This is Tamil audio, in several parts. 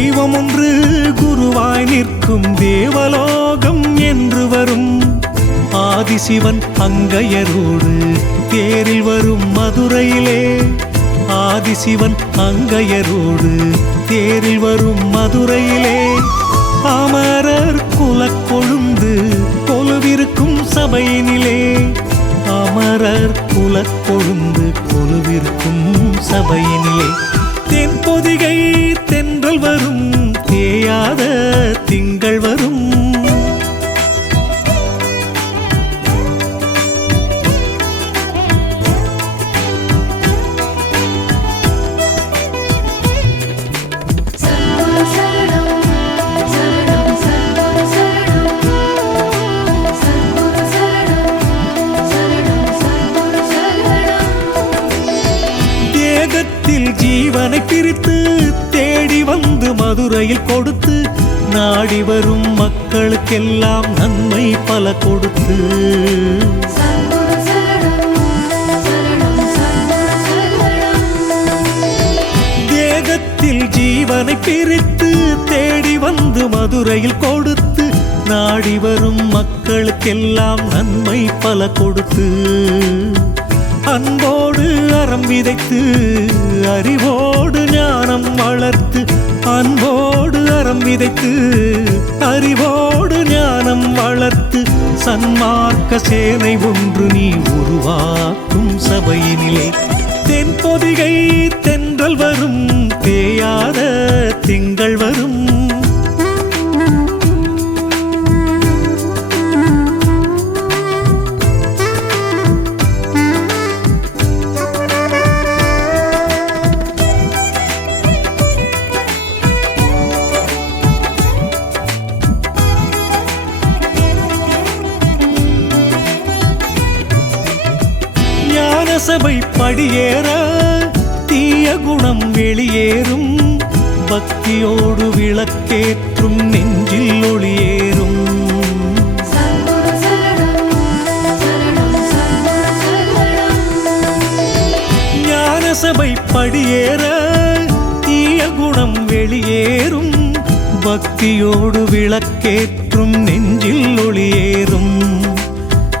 தெய்வம் ஒன்று குருவாய் நிற்கும் தேவலோகம் என்று வரும். ஆதிசிவன் அங்கையரோடு தேரில் வரும் மதுரையிலே. ஆதிசிவன் அங்கையரோடு தேரில் வரும் மதுரையிலே. அமரர் குலக்கொழுந்து கொலுவிருக்கும் சபையினிலே. அமரர் குலக்கொழுந்து கொலுவிருக்கும் சபையினிலே. தென்பொதிகை தென்றல் வரும் தேயாத திங்கள் வரும். முறையில் கொடுத்து நாடி வரும் மக்களுக்கெல்லாம் நன்மை பல கொடுத்து. தேகத்தில் ஜீவனை பிரித்து தேடி வந்து மதுரையில் கொடுத்து நாடி வரும் மக்களுக்கெல்லாம் நன்மை பல கொடுத்து. அன்போடு அறம் விதைத்து அறிவோடு ஞானம் வளர்த்து அன்போடு அறம் விதைத்து அறிவோடு ஞானம் வளர்த்து சன்மார்க்க சேனை ஒன்று நீ உருவாக்கும் சபையினிலே. தென்பொதிகை தென்றல் வரும் தேயாத திங்கள் வரும். ஞான சபை படியேற தீய குணம் வெளியேறும். பக்தியோடு விளக்கேற்றும் நெஞ்சில் ஒளியேறும். சபை படியேற தீய குணம் வெளியேறும். பக்தியோடு விளக்கேற்றும் நெஞ்சில் ஒளியேறும்.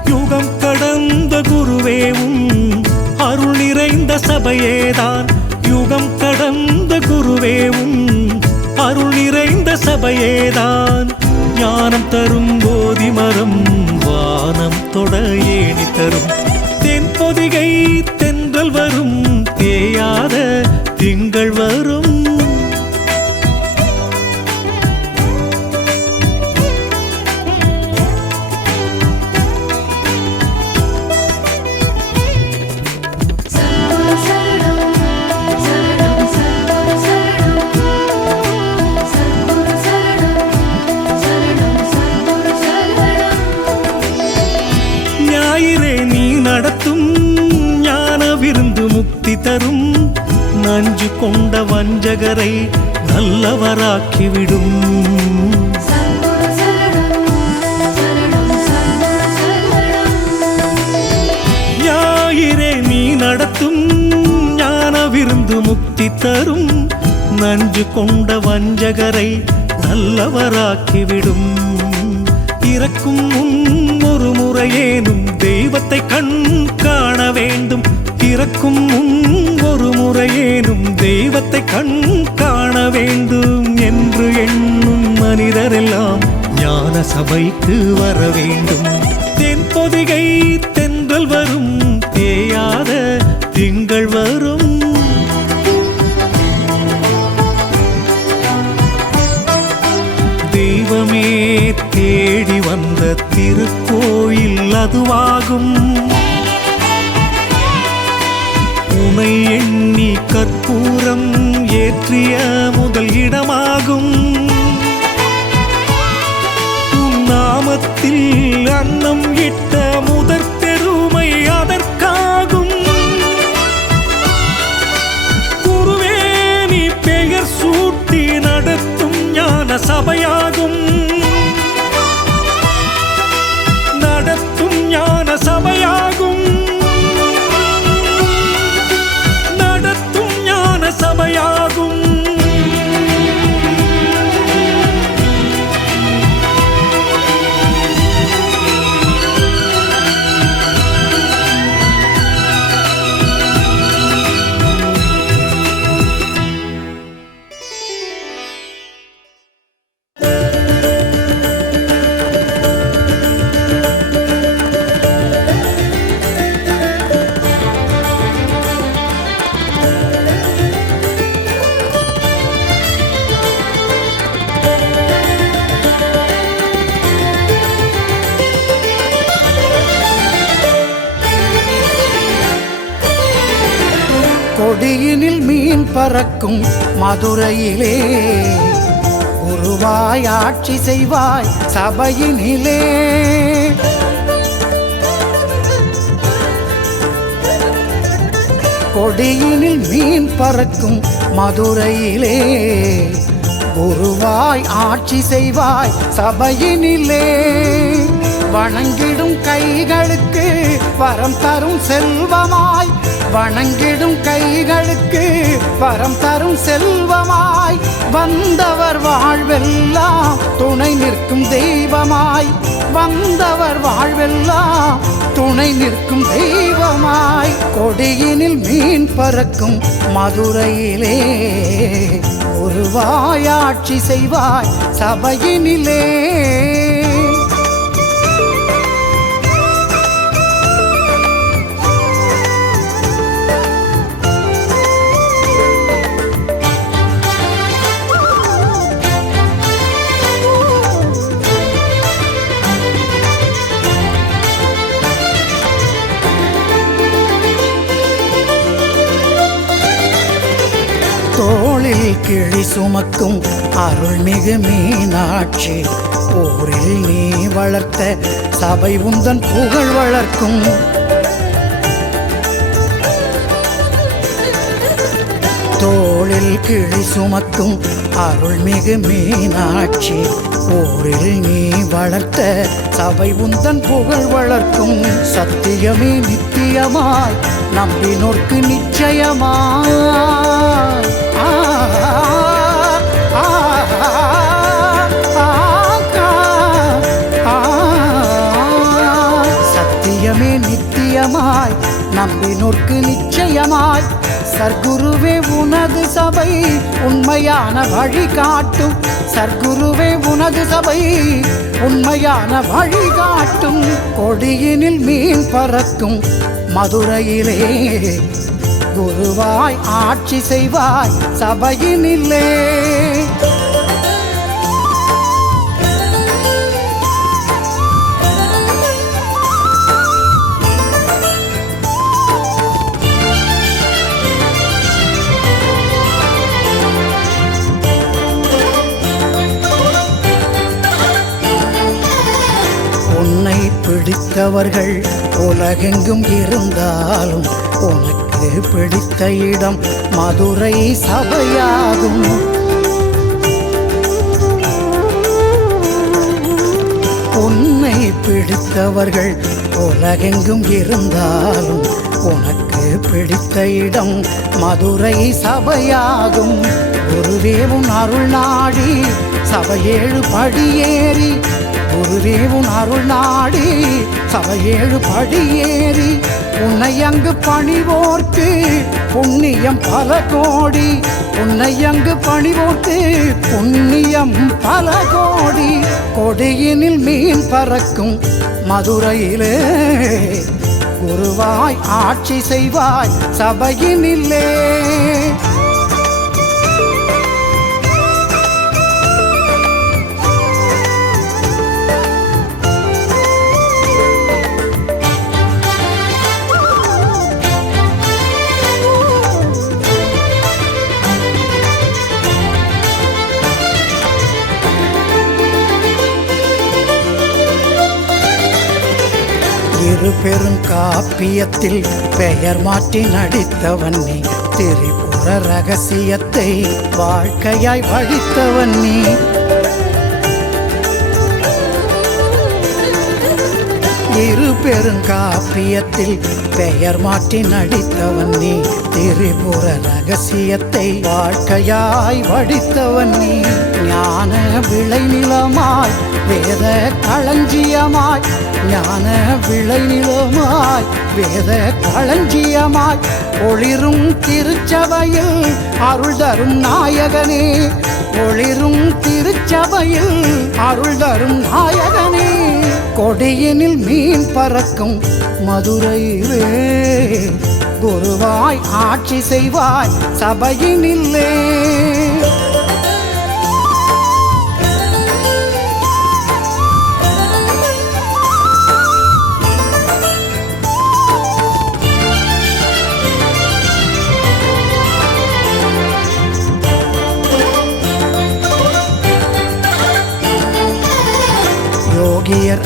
யுகம் கடந்த குருவேவும் சபையேதான் யுகம் கடந்த குருவேவும். அருள் நிறைந்த சபையேதான் ஞானம் தரும் போதி மரம் வானம் தொட ஏணி தரும். தென்பொதிகை தென்றல் வரும். தேயாத திங்கள் வரும். நஞ்சு கொண்ட வஞ்சகரை நல்லவராக்கிவிடும். ஞாயிறே நீ நடத்தும் ஞான விருந்து முக்தி தரும் நஞ்சு கொண்ட வஞ்சகரை நல்லவராக்கிவிடும். இறக்கும் முன் ஒரு முறையேனும் தெய்வத்தை கண் காண வேண்டும். பிறக்கும் முன் ஒரு முறையேனும் தெய்வத்தை கண் காண வேண்டும் என்று எண்ணும் மனிதரெல்லாம் ஞான சபைக்கு வர வேண்டும். அன்னம் பறக்கும் மதுரையிலே. குருவாய் ஆட்சி செய்வாய் சபையினிலே. கொடியினில் மீன் பறக்கும் மதுரையிலே. குருவாய் ஆட்சி செய்வாய் சபையினிலே. வணங்கிடும் கைகளுக்கு வரம் தரும் செல்வமாய். வணங்கிடும் கைகளுக்கு வரம் தரும் செல்வமாய். வந்தவர் வாழ்வெல்லாம் துணை நிற்கும் தெய்வமாய். வந்தவர் வாழ்வெல்லாம் துணை நிற்கும் தெய்வமாய். கொடியினில் மீன் பறக்கும் மதுரையிலே ஒரு வாயாட்சி செய்வாய். சபையினிலே தோளில் கிழி சுமக்கும் அருள்மிகு மீனாட்சி. ஊரில் நீ வளர்த்த சபை உந்தன் புகழ் வளர்க்கும். தோளில் கிழி சுமக்கும் அருள்மிகு மீனாட்சி. ஊரில் நீ வளர்த்த சபை உந்தன் புகழ் வளர்க்கும். சத்தியமே நித்திய நிச்சயமாய் நம்பினோர்க்கு நிச்சயமாய். சத்தியமே நித்தியமாய் நம்பினோர்க்கு நிச்சயமாய். சர்க்குருவே உனது சபை உண்மையான வழி காட்டும். சர்க்குருவே உனது சபை உண்மையான வழி காட்டும். கொடியினில் மீன் பறக்கும். மதுரையிலே குருவாய் ஆட்சி செய்வாய் சபையினில்லே பிடித்தவர்கள் உலகெங்கும் இருந்தாலும் உனக்கு பிடித்த இடம் மதுரை சபையாகும். உன்னை பிடித்தவர்கள் உலகெங்கும் இருந்தாலும் உனக்கு பிடித்த இடம் மதுரை சபையாகும். குருவேவும் அருள் நாடி சபையேழு படியேறி குருவே உன் அருள் நாடி சபையேழு படியேறி உன்னை அங்கு பணிவோர்க்கு புண்ணியம் பல கோடி. உன்னை அங்கு பணிவோர்த்து புண்ணியம் பல கோடி. கொடியினில் மீன் பறக்கும் மதுரையிலே குருவாய் ஆட்சி செய்வாய் சபையினில்லே ஒரு பெரும் காப்பியத்தில் பெயர் மாற்றி நடித்தவன் நீ. திரிபுர ரகசியத்தை வாழ்க்கையாய் வழித்தவன் நீ. இரு பெருங்காப்பியத்தில் பெயர் மாற்றி நடித்தவன் நீ. திரிபுர ரகசியத்தை வாழ்க்கையாய் வடித்தவன் நீ. ஞான விளைநிலமாய் வேத களஞ்சியமாய் ஞான விளைநிலமாய் வேத களஞ்சியமாய் ஒளிரும் திருச்சபையில் அருள் தரும் நாயகனே. ஒளிரும் திருச்சபையில் அருள் தரும் நாயகனே. கொடியினில் மீன் பறக்கும் மதுரையிலே. குருவாய் ஆட்சி செய்வாய் சபையினில்லே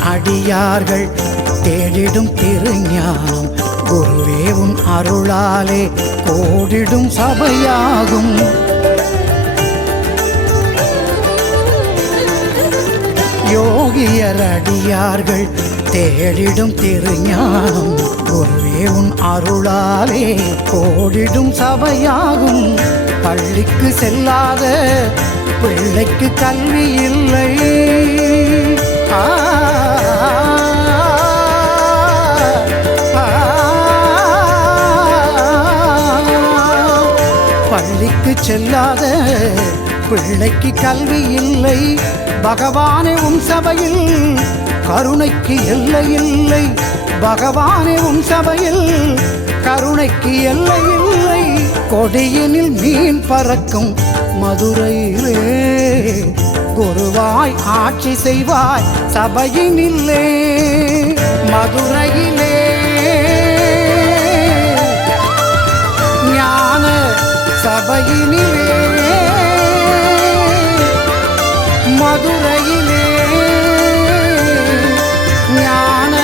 அடியார்கள் தேடிடும் திருஞானம். குருவே உன் அருளாலே கோடிடும் சபையாகும். யோகியர் அடியார்கள் தேடிடும் திருஞானம். குருவே உன் அருளாலே கோடிடும் சபையாகும். பள்ளிக்கு செல்லாத பிள்ளைக்கு கல்வி இல்லை. ஆ, பள்ளிக்கு செல்லாத பிள்ளைக்கு கல்வி இல்லை. பகவானே உன் சபையில் கருணைக்கு எல்லை இல்லை. பகவானே உன் சபையில் கருணைக்கு எல்லை இல்லை. கொடியினில் மீன் பறக்கும் மதுரையிலே குருவாய் ஆட்சி செய்வாய் சபையினில்லே மதுரையிலே சபையினிலே மதுரையிலே ஞான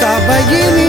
சபையிலே.